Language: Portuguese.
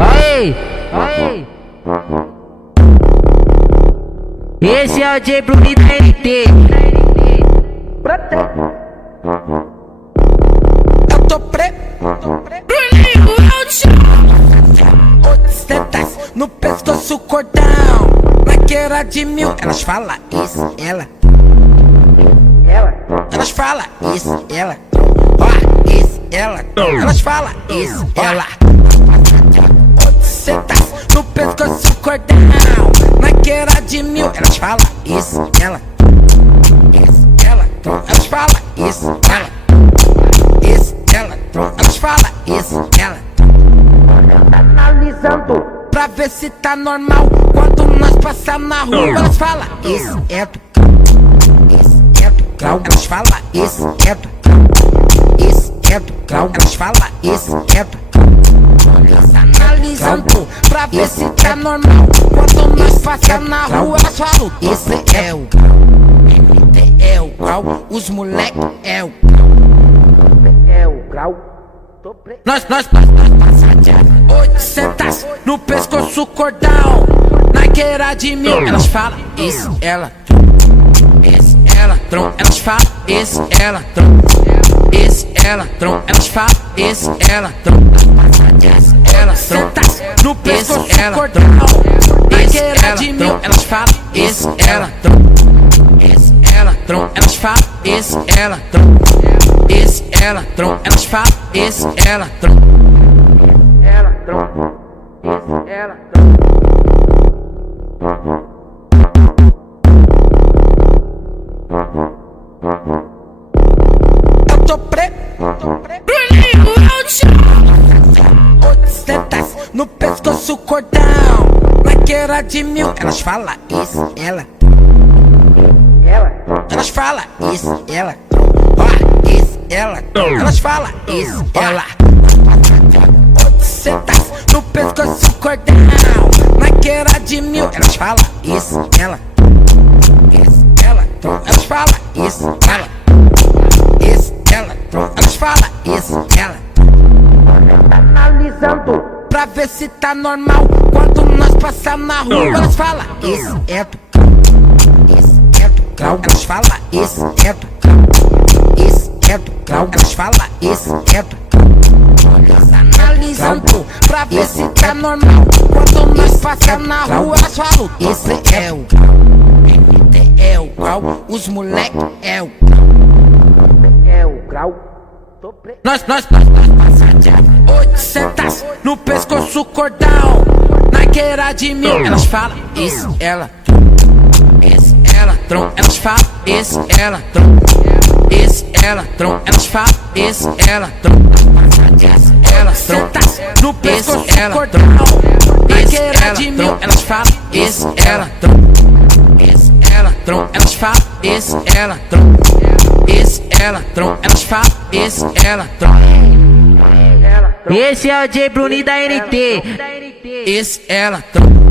Aí, aí. Esse é o J Bruni da NT. Eu tô preto. Oitentas no pescoço, cordão. Naqueira de mil. Elas falam isso, ela. Elas falam isso, ela. Ó, isso, ela. Elas falam isso, ela. Oitentas no pescoço, cordão. Naqueira de mil. Elas falam isso, ela. Isso, ela. Elas falam isso, ela. Isso, ela. Elas falam isso, ela. Analisando pra ver se tá normal. Quando nós passar na rua, elas falam isso é do grau. Isso é do grau. Elas falam isso é do grau. Isso é do grau. Elas falam isso é do grau. Analisando pra ver se tá normal. Quando nós passar na rua, elas falam isso é o grau. É o grau. Os moleque é o grau. É o grau. Nós passa 800 no pescoço, cordão. Naqueira de mil. Elas falam isso, ela. Isso, ela, tron. Elas falam isso, ela, tron. Isso, ela, tron. Elas falam isso, ela, tron. Ela, tron. No pescoço, cordão. Naqueira de mil. Elas falam isso, ela, tron. Isso, ela, tron. Elas falam isso, ela, tron. Isso, ela, tron. Elas falam isso, ela, tron. Ela, tron. Isso, ela, tron. Eu tô preto. Oitentas no pescoço, cordão. Naqueira de mil. Elas falam isso, ela. Elas falam isso, ela. Ó, isso, ela. Elas falam isso, ela. Oitentas no pescoço, cordão. Naqueira de mil. Elas falam isso, ela. Isso, ela. Elas falam isso, ela. Isso, ela. Elas falam isso, ela. Analisando pra ver se tá normal. Quando nós passar na rua, elas falam isso é do grau. Isso é do grau. Elas falam isso é do grau. Isso é do grau. Elas falam isso é do grau. Analisando pra ver se tá normal. Quando nós passar na rua, elas falam isso é o grau. É o grau. Os moleque é o grau. É o grau. Nós passa 800 no pescoço, cordão. Naqueira de mil. Elas falam isso, ela. Isso, ela, tron. Elas falam isso, ela, tron. Isso, ela, tron. Elas falam isso, ela, tron. Ela, tron. No pescoço, cordão. Naqueira de mil. Elas falam isso, ela, tron. Isso, ela, tron. Elas falam isso, ela, tron. Isso, ela, tron. Elas falam isso, ela, tron. Esse é o J Bruni da NT. Esse, ela, tron.